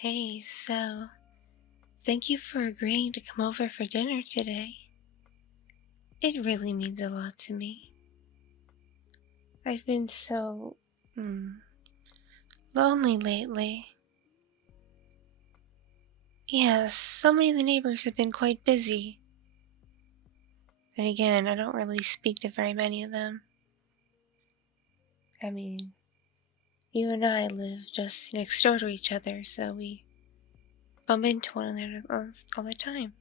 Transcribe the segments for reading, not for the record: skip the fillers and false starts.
Hey, so thank you for agreeing to come over for dinner today. It really means a lot to me. I've been so lonely lately. Yes, so many of the neighbors have been quite busy. And again, I don't really speak to very many of them. I mean, you and I live just next door to each other, so we bump into one another all the time.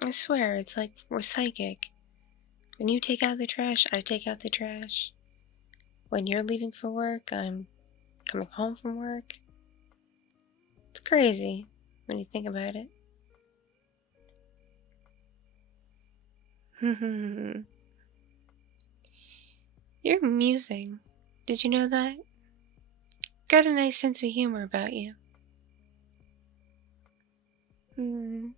I swear, it's like we're psychic. When you take out the trash, I take out the trash. When you're leaving for work, I'm coming home from work. It's crazy when you think about it. You're amusing. Did you know that? Got a nice sense of humor about you. Hmm.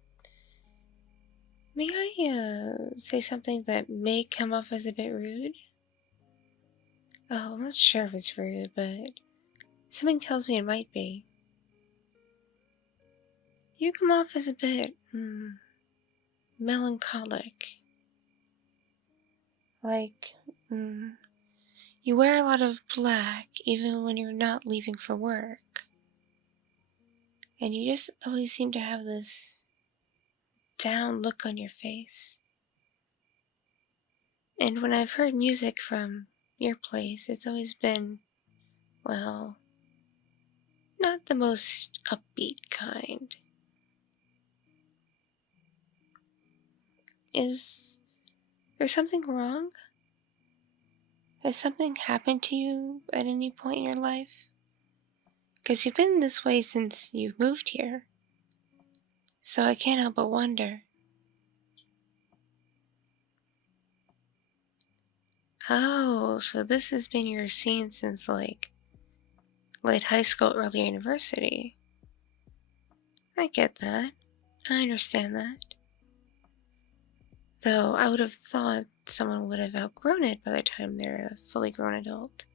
May I say something that may come off as a bit rude? Oh, I'm not sure if it's rude, but something tells me it might be. You come off as a bit melancholic. Like, you wear a lot of black even when you're not leaving for work. And you just always seem to have this down look on your face. And when I've heard music from your place, it's always been, well, not the most upbeat kind. Is there something wrong? Has something happened to you at any point in your life? Because you've been this way since you've moved here. So I can't help but wonder. Oh, so this has been your scene since like late high school, early university. I get that. I understand that. Though I would have thought someone would have outgrown it by the time they're a fully grown adult.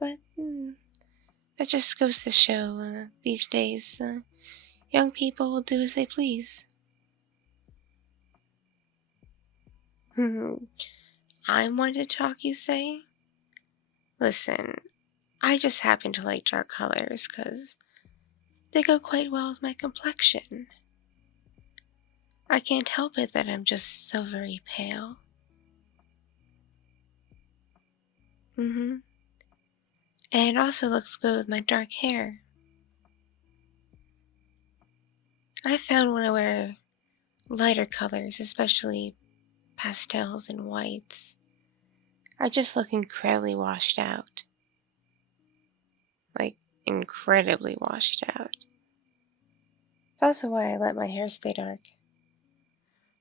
But that just goes to show these days young people will do as they please. I'm one to talk, you say? Listen, I just happen to like dark colors because they go quite well with my complexion. I can't help it that I'm just so very pale. And it also looks good with my dark hair. I found when I wear lighter colors, especially pastels and whites, I just look incredibly washed out. Like, incredibly washed out. That's also why I let my hair stay dark.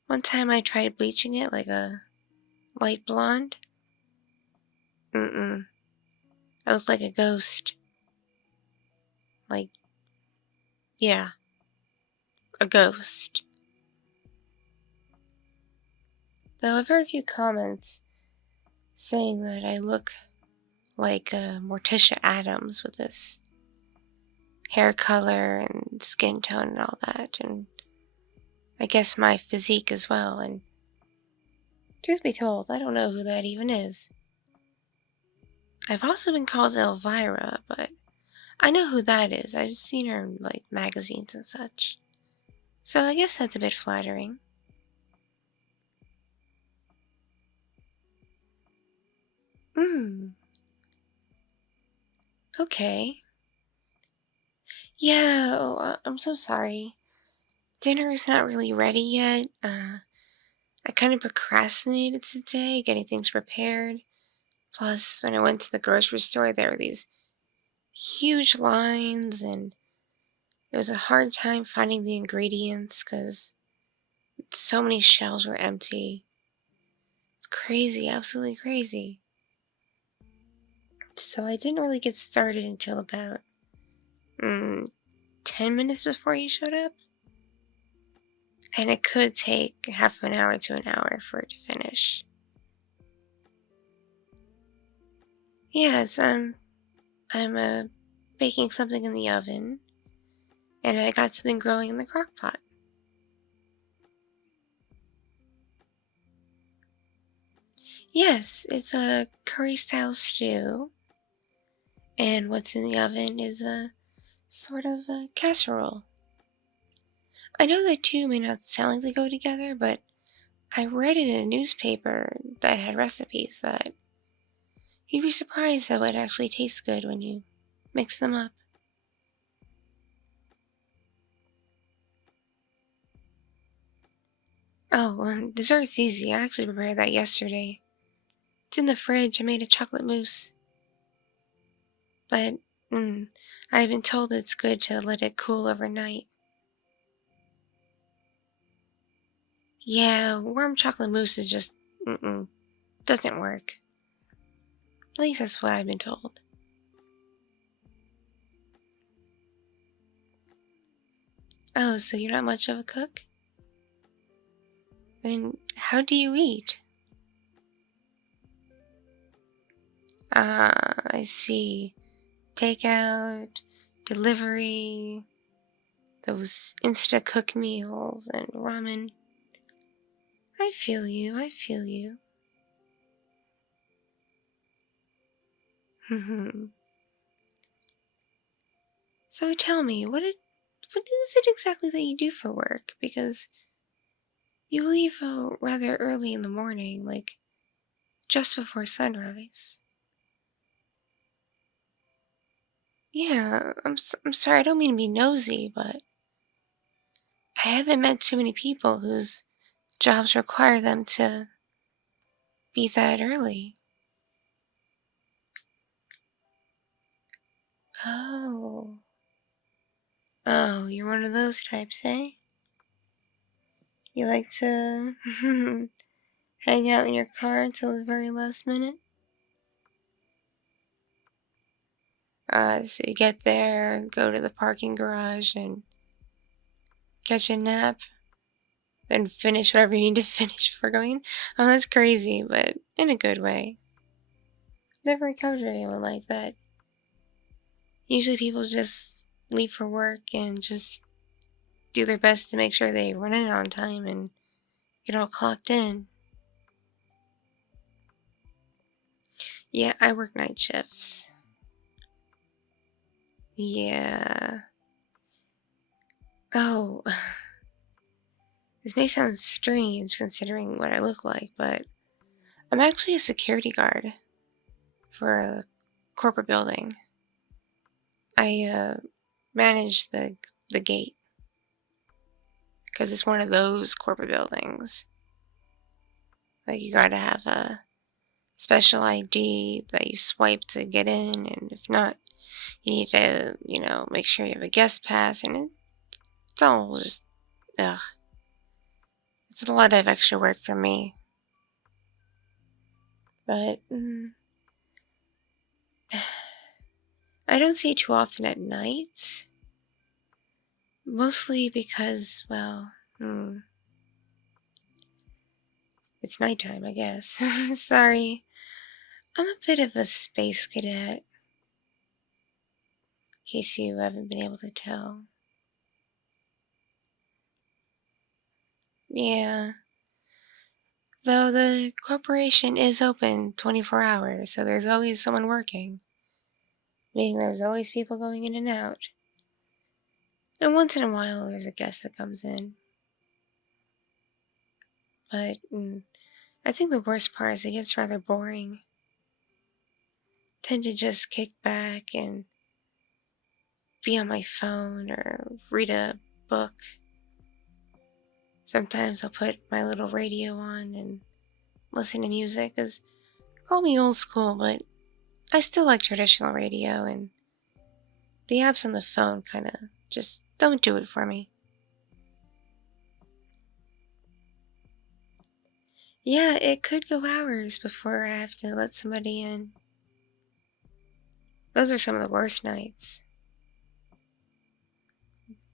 One time I tried bleaching it like a light blonde. I looked like a ghost. Like, yeah, a ghost. Though I've heard a few comments saying that I look like Morticia Adams with this hair color and skin tone and all that, and I guess my physique as well, and truth be told, I don't know who that even is. I've also been called Elvira, but I know who that is. I've seen her in, like, magazines and such. So I guess that's a bit flattering. Okay. Yeah, I'm so sorry. Dinner is not really ready yet. I kind of procrastinated today, getting things prepared. Plus, when I went to the grocery store, there were these huge lines, and it was a hard time finding the ingredients because so many shelves were empty. It's crazy, absolutely crazy. So I didn't really get started until about 10 minutes before you showed up. And it could take half an hour to an hour for it to finish. Yes, I'm baking something in the oven, and I got something growing in the crock pot. Yes, it's a curry-style stew, and what's in the oven is a sort of a casserole. I know the two may not sound like they go together, but I read in a newspaper that had recipes that you'd be surprised how it actually tastes good when you mix them up. Oh, well, dessert's easy. I actually prepared that yesterday. It's in the fridge. I made a chocolate mousse. But, I've been told it's good to let it cool overnight. Yeah, warm chocolate mousse is just, doesn't work. At least that's what I've been told. Oh, so you're not much of a cook? Then how do you eat? Ah, I see. Takeout, delivery, those insta cook meals, and ramen. I feel you, I feel you. So tell me, what is it exactly that you do for work? Because you leave rather early in the morning, like just before sunrise. Yeah, I'm sorry, I don't mean to be nosy, but I haven't met too many people whose jobs require them to be that early. Oh. Oh, you're one of those types, eh? You like to hang out in your car until the very last minute? So you get there, go to the parking garage, and catch a nap, then finish whatever you need to finish before going in? Oh, that's crazy, but in a good way. Never encountered anyone like that. Usually people just leave for work and just do their best to make sure they run in on time and get all clocked in. Yeah, I work night shifts. Yeah. Oh, this may sound strange considering what I look like, but I'm actually a security guard for a corporate building. I manage the gate because it's one of those corporate buildings. Like you gotta have a special ID that you swipe to get in, and if not, you need to, make sure you have a guest pass, and it's all just, ugh. It's a lot of extra work for me. But I don't see it too often at night. Mostly because, well, it's nighttime, I guess. Sorry. I'm a bit of a space cadet, in case you haven't been able to tell. Yeah. Though the corporation is open 24 hours, so there's always someone working. Meaning there's always people going in and out. And once in a while, there's a guest that comes in. But I think the worst part is it gets rather boring. Tend to just kick back and be on my phone or read a book. Sometimes I'll put my little radio on and listen to music, because call me old school, but I still like traditional radio, and the apps on the phone kind of just don't do it for me. Yeah, it could go hours before I have to let somebody in. Those are some of the worst nights.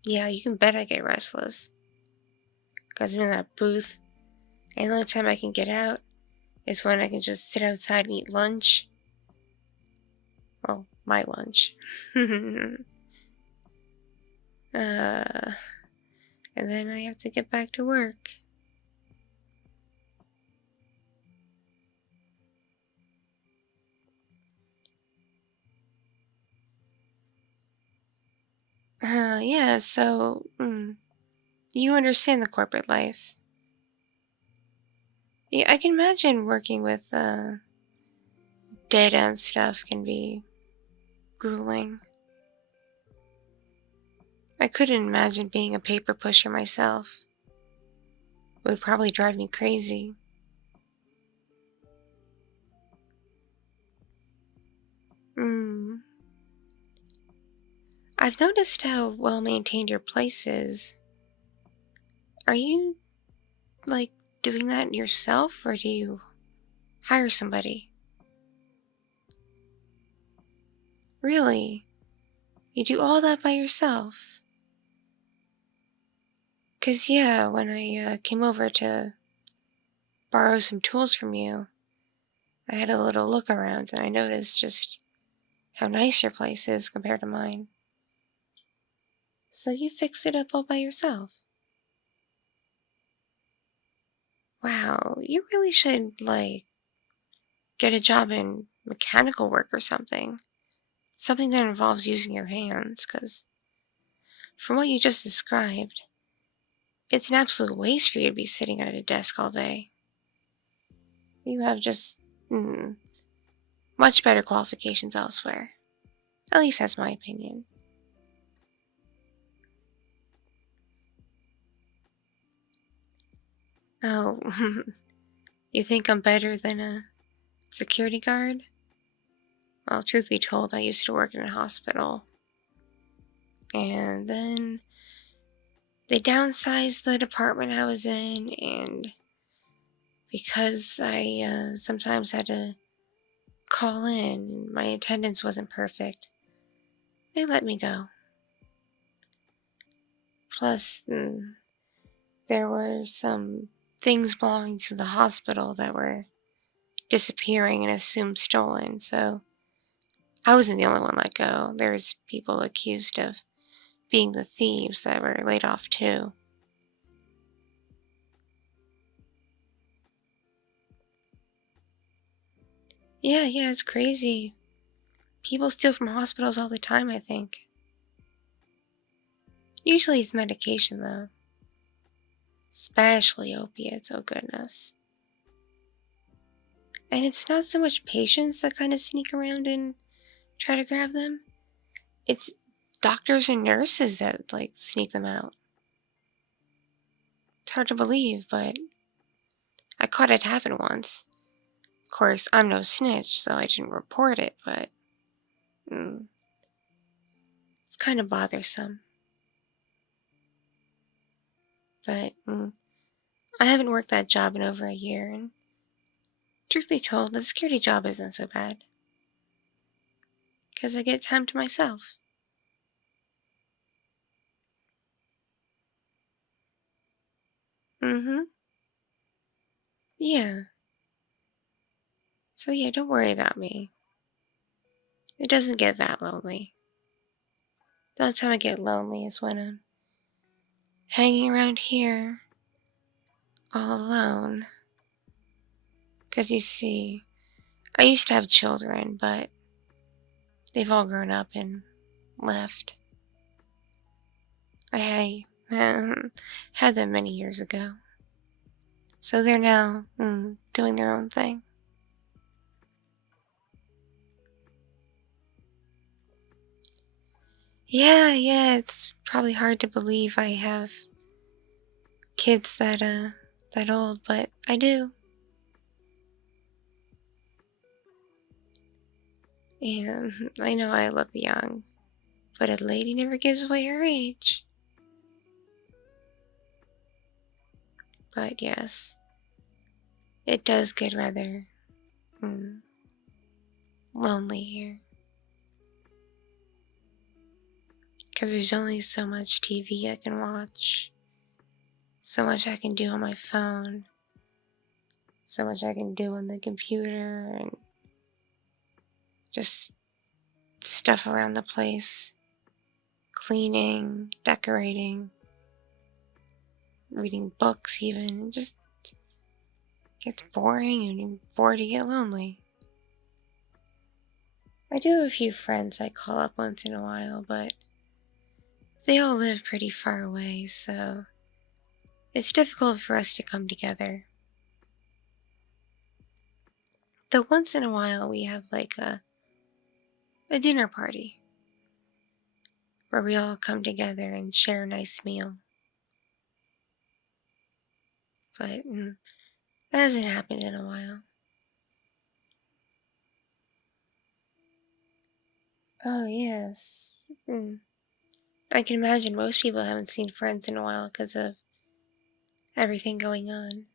Yeah, you can bet I get restless. Because I'm in that booth, and the only time I can get out is when I can just sit outside and eat lunch. Well, my lunch. And then I have to get back to work. Yeah, so, you understand the corporate life. Yeah, I can imagine working with, data and stuff can be grueling. I couldn't imagine being a paper pusher myself. It would probably drive me crazy. Hmm. I've noticed how well maintained your place is. Are you, like, doing that yourself, or do you hire somebody? Really? You do all that by yourself? 'Cause yeah, when I came over to borrow some tools from you, I had a little look around and I noticed just how nice your place is compared to mine. So you fixed it up all by yourself. Wow, you really should, like, get a job in mechanical work or something. Something that involves using your hands, because from what you just described, it's an absolute waste for you to be sitting at a desk all day. You have just much better qualifications elsewhere. At least that's my opinion. Oh, you think I'm better than a security guard? Well, truth be told, I used to work in a hospital. And then they downsized the department I was in, and because I sometimes had to call in and my attendance wasn't perfect, they let me go. Plus, there were some things belonging to the hospital that were disappearing and assumed stolen, so I wasn't the only one let go. There's people accused of being the thieves that were laid off too. Yeah, it's crazy. People steal from hospitals all the time, I think. Usually it's medication, though. Especially opiates, oh goodness. And it's not so much patients that kind of sneak around and try to grab them. It's doctors and nurses that, like, sneak them out. It's hard to believe, but I caught it happen once. Of course, I'm no snitch, so I didn't report it, but mm, it's kind of bothersome. But I haven't worked that job in over a year, and truth be told, the security job isn't so bad. Because I get time to myself. Mm-hmm. Yeah. So yeah, don't worry about me. It doesn't get that lonely. The only time I get lonely is when I'm hanging around here all alone. Because you see, I used to have children, but they've all grown up and left. I had them many years ago. So they're now doing their own thing. Yeah, it's probably hard to believe I have kids that old, but I do. And I know I look young, but a lady never gives away her age. But yes, it does get rather mm, lonely here. Because there's only so much TV I can watch, so much I can do on my phone, so much I can do on the computer, and just stuff around the place, cleaning, decorating, reading books even. It just gets boring and you're bored, you get lonely. I do have a few friends I call up once in a while, but they all live pretty far away, so it's difficult for us to come together. Though once in a while we have like a dinner party where we all come together and share a nice meal. But that hasn't happened in a while. Oh, yes. I can imagine most people haven't seen friends in a while because of everything going on.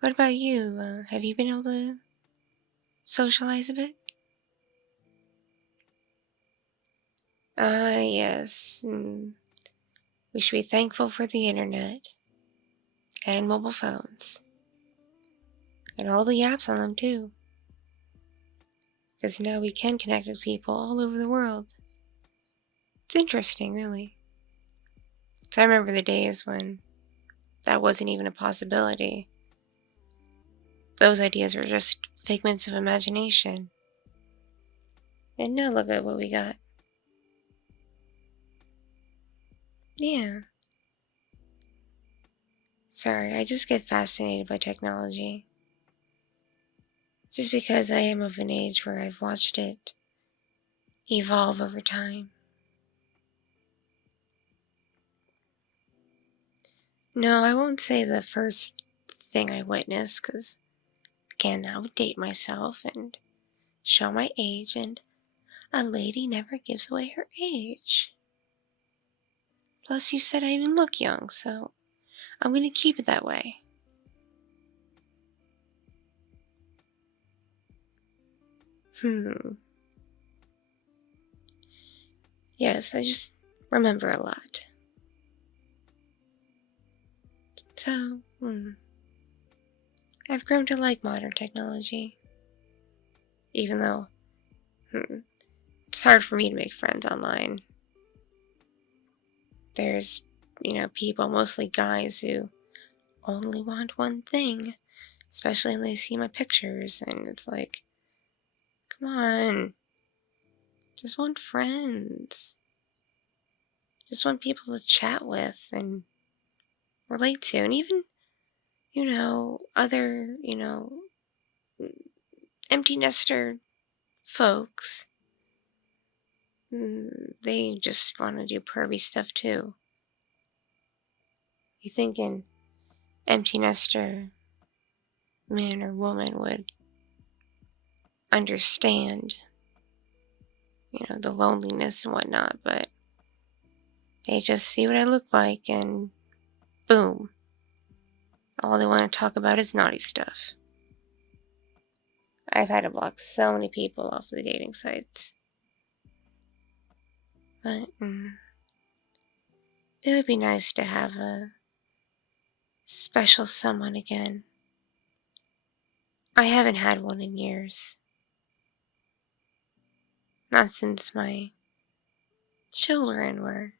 What about you? Have you been able to socialize a bit? Ah, yes. We should be thankful for the internet and mobile phones and all the apps on them, too. Because now we can connect with people all over the world. It's interesting, really. So I remember the days when that wasn't even a possibility. Those ideas were just figments of imagination. And now look at what we got. Yeah. Sorry, I just get fascinated by technology. Just because I am of an age where I've watched it evolve over time. No, I won't say the first thing I witnessed, because, again, I would date myself and show my age, and a lady never gives away her age. Plus, you said I even look young, so I'm going to keep it that way. Yes, I just remember a lot. So, I've grown to like modern technology. Even though, it's hard for me to make friends online. There's, people, mostly guys, who only want one thing. Especially when they see my pictures, and it's like, come on. Just want friends. Just want people to chat with and relate to. And even, other, empty nester folks, they just want to do pervy stuff too. You think an empty nester man or woman would understand, the loneliness and whatnot, but they just see what I look like and boom. All they want to talk about is naughty stuff. I've had to block so many people off the dating sites. But it would be nice to have a special someone again. I haven't had one in years. Not since my children were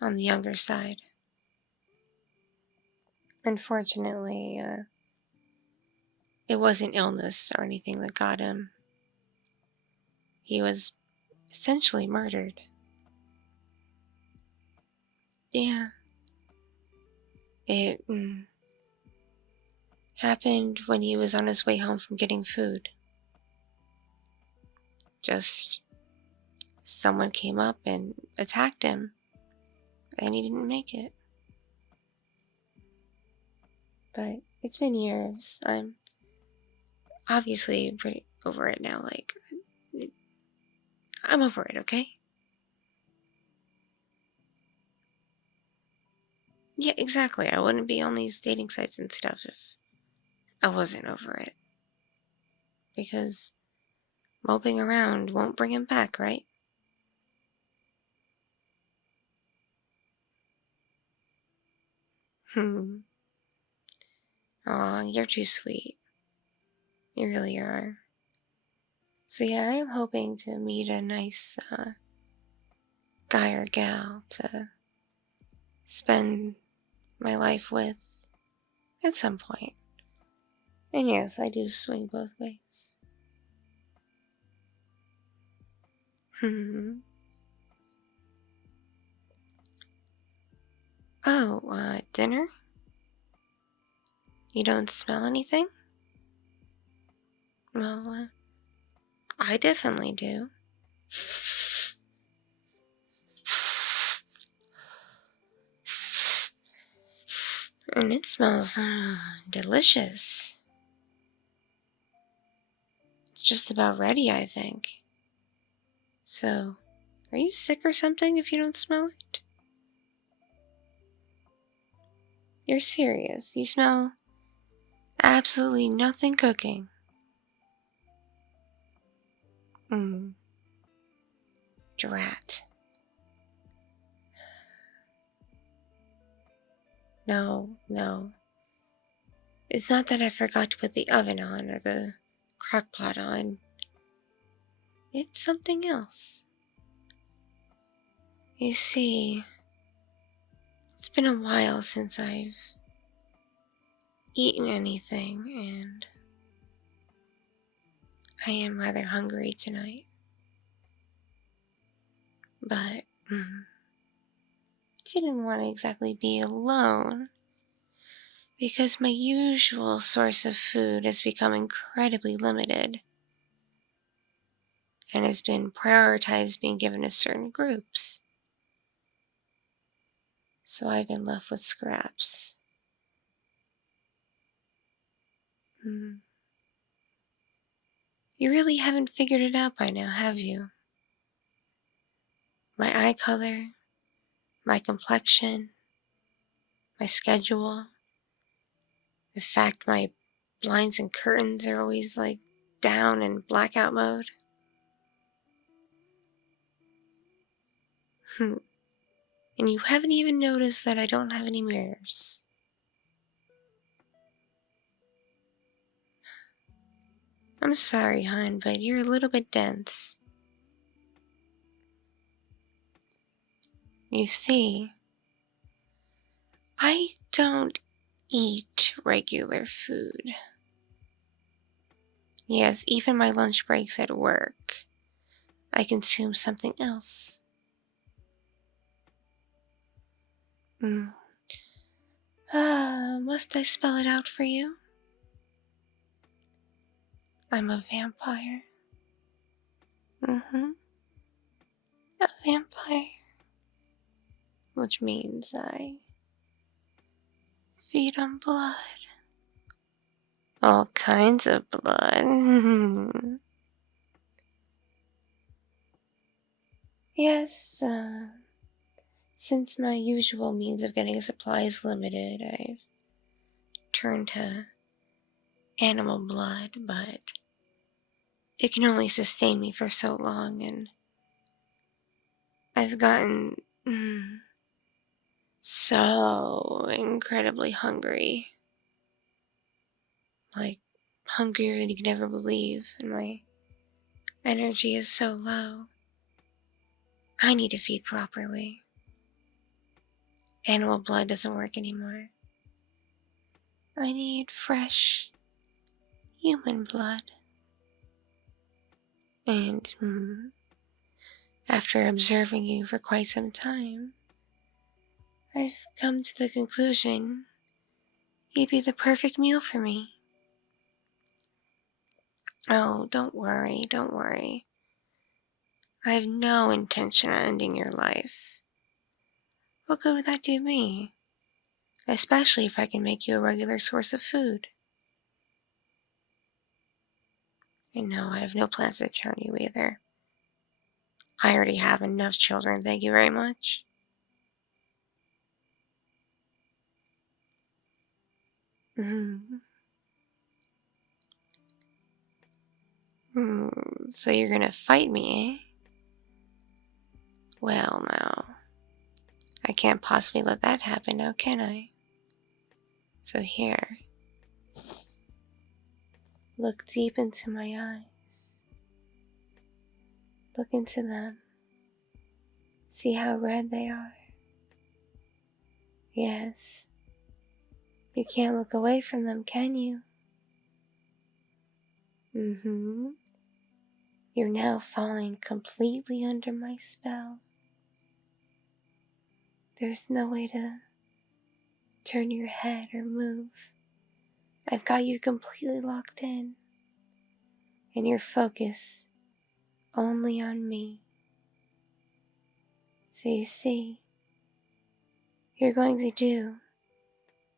on the younger side. Unfortunately, it wasn't illness or anything that got him. He was essentially murdered. Yeah. It happened when he was on his way home from getting food. Just someone came up and attacked him, and he didn't make it. But it's been years. I'm obviously pretty over it now. Like, I'm over it, okay? Yeah, exactly. I wouldn't be on these dating sites and stuff if I wasn't over it. Because moping around won't bring him back, right? Aw, you're too sweet. You really are. So yeah, I am hoping to meet a nice guy or gal to spend my life with at some point. And yes, I do swing both ways. Oh, dinner? You don't smell anything? Well, I definitely do. And it smells delicious. It's just about ready, I think. So, are you sick or something if you don't smell it? You're serious. You smell absolutely nothing cooking. Drat. No. It's not that I forgot to put the oven on or the crock pot on. It's something else. You see, it's been a while since I've eaten anything, and I am rather hungry tonight. But didn't want to exactly be alone, because my usual source of food has become incredibly limited and has been prioritized being given to certain groups. So I've been left with scraps. You really haven't figured it out by now, have you? My eye color, my complexion, my schedule, the fact my blinds and curtains are always like down in blackout mode. And you haven't even noticed that I don't have any mirrors. I'm sorry, hon, but you're a little bit dense. You see, I don't eat regular food. Yes, even my lunch breaks at work, I consume something else. Must I spell it out for you? I'm a vampire. A vampire. Which means I feed on blood. All kinds of blood. Yes, since my usual means of getting a supply is limited, I've turned to animal blood, but it can only sustain me for so long, and I've gotten so incredibly hungry. Like, hungrier than you can ever believe, and my energy is so low. I need to feed properly. Animal blood doesn't work anymore. I need fresh human blood. And after observing you for quite some time, I've come to the conclusion you'd be the perfect meal for me. Oh, don't worry. I have no intention on ending your life. What good would that do me? Especially if I can make you a regular source of food. And no, I have no plans to turn you either. I already have enough children, thank you very much. So you're gonna fight me, eh? Well, no. I can't possibly let that happen now, can I? So here. Look deep into my eyes. Look into them. See how red they are? Yes. You can't look away from them, can you? You're now falling completely under my spell. There's no way to turn your head or move. I've got you completely locked in, and your focus only on me. So you see, you're going to do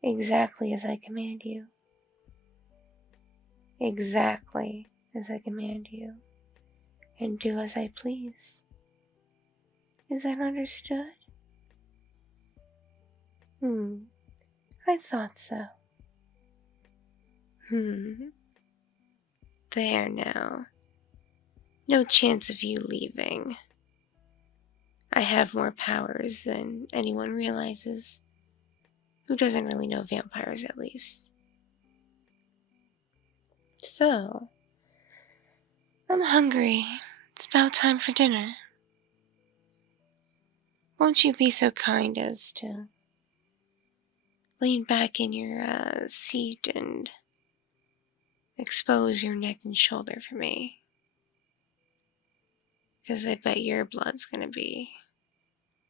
exactly as I command you. Exactly as I command you. And do as I please. Is that understood? I thought so. There now. No chance of you leaving. I have more powers than anyone realizes. Who doesn't really know vampires, at least. So, I'm hungry. It's about time for dinner. Won't you be so kind as to lean back in your seat and expose your neck and shoulder for me? Because I bet your blood's gonna be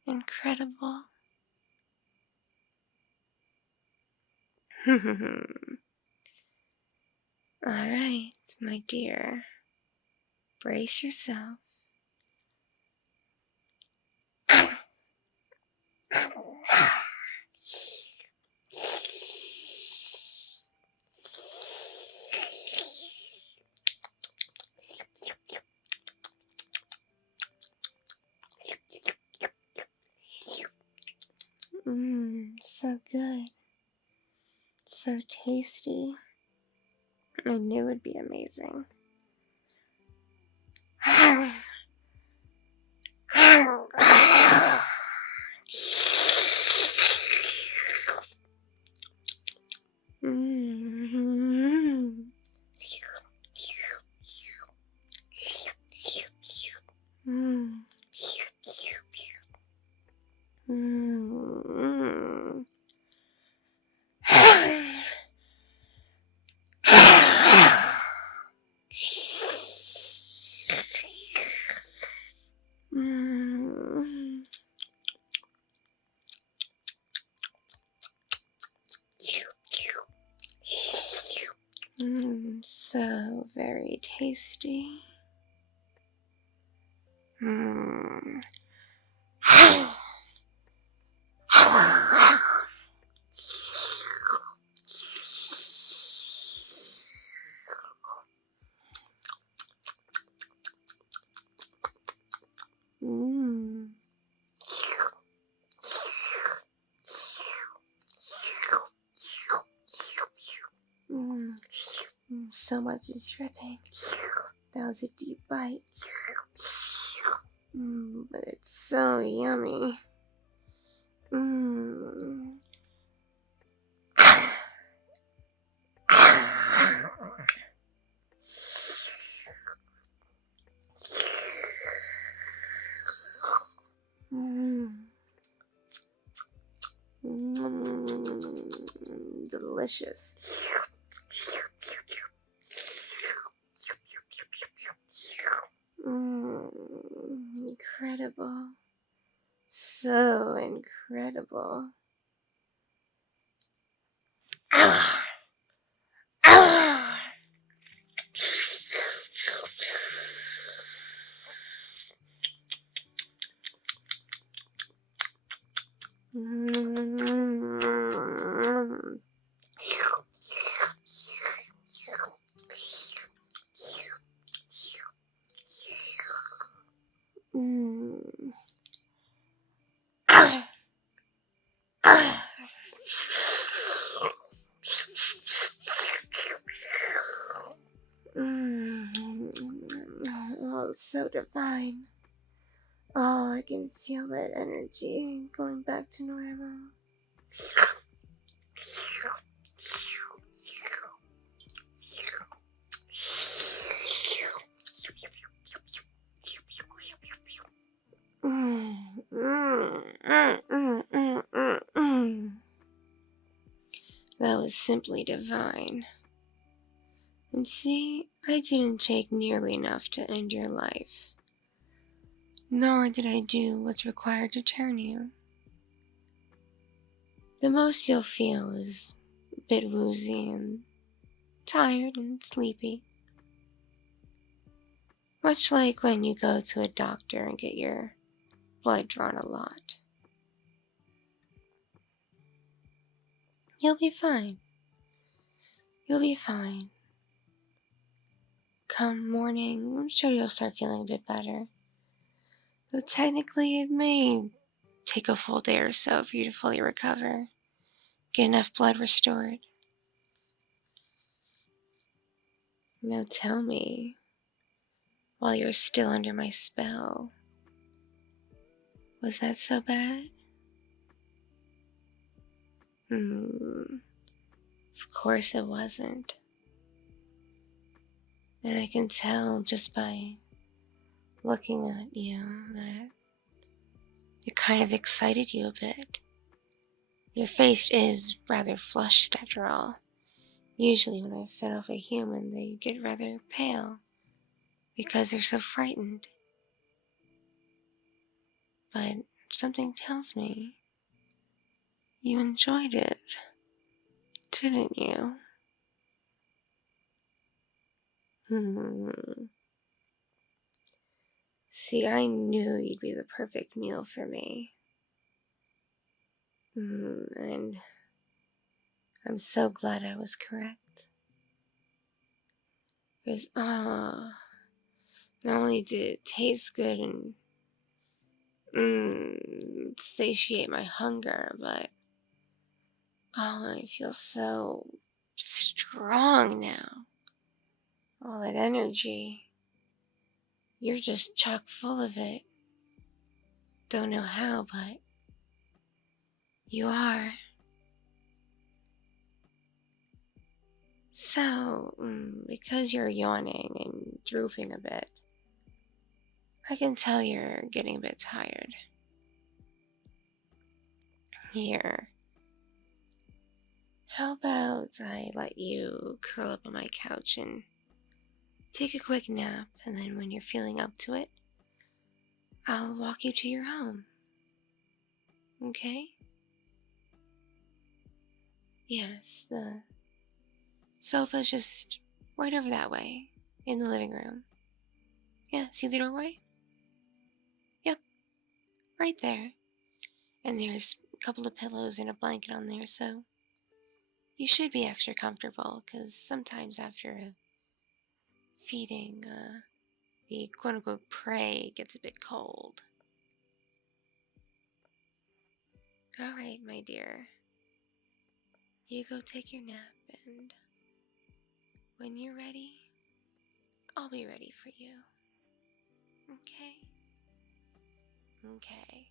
incredible. Alright, my dear. Brace yourself. So good. So tasty. I knew it would be amazing. So very tasty. So much is dripping. That was a deep bite. But it's so yummy. Delicious. Incredible. So incredible. Oh, so divine. Oh, I can feel that energy going back to normal. was simply divine. And see, I didn't take nearly enough to end your life, nor did I do what's required to turn you. The most you'll feel is a bit woozy and tired and sleepy. Much like when you go to a doctor and get your blood drawn a lot. You'll be fine. You'll be fine. Come morning, I'm sure you'll start feeling a bit better. Though technically it may take a full day or so for you to fully recover. Get enough blood restored. Now tell me, while you're still under my spell, was that so bad? Of course it wasn't. And I can tell just by looking at you that it kind of excited you a bit. Your face is rather flushed after all. Usually when I fed off a human, they get rather pale because they're so frightened. But something tells me you enjoyed it, didn't you? See, I knew you'd be the perfect meal for me. And I'm so glad I was correct. Because, not only did it taste good and satiate my hunger, but I feel so strong now. All that energy. You're just chock full of it. Don't know how, but you are. So, because you're yawning and drooping a bit, I can tell you're getting a bit tired. Here. How about I let you curl up on my couch and take a quick nap, and then when you're feeling up to it, I'll walk you to your home. Okay? Yes, the sofa's just right over that way, in the living room. Yeah, see the doorway? Yep, right there. And there's a couple of pillows and a blanket on there, so you should be extra comfortable, because sometimes after a feeding, the quote-unquote prey gets a bit cold. Alright, my dear. You go take your nap, and when you're ready, I'll be ready for you. Okay? Okay.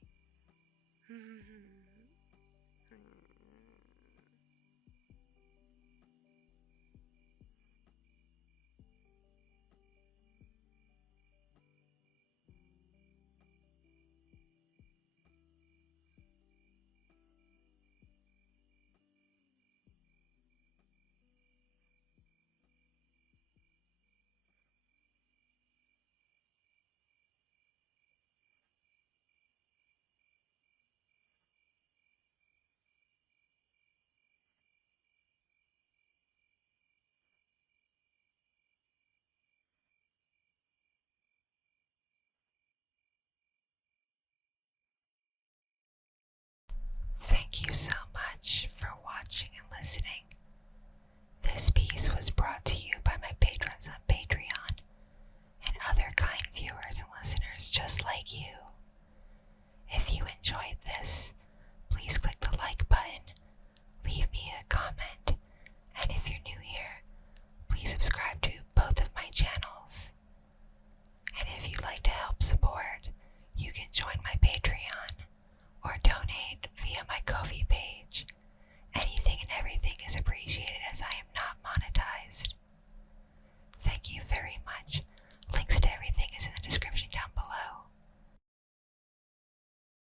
Thank you so much for watching and listening. This piece was brought to you by my patrons on Patreon.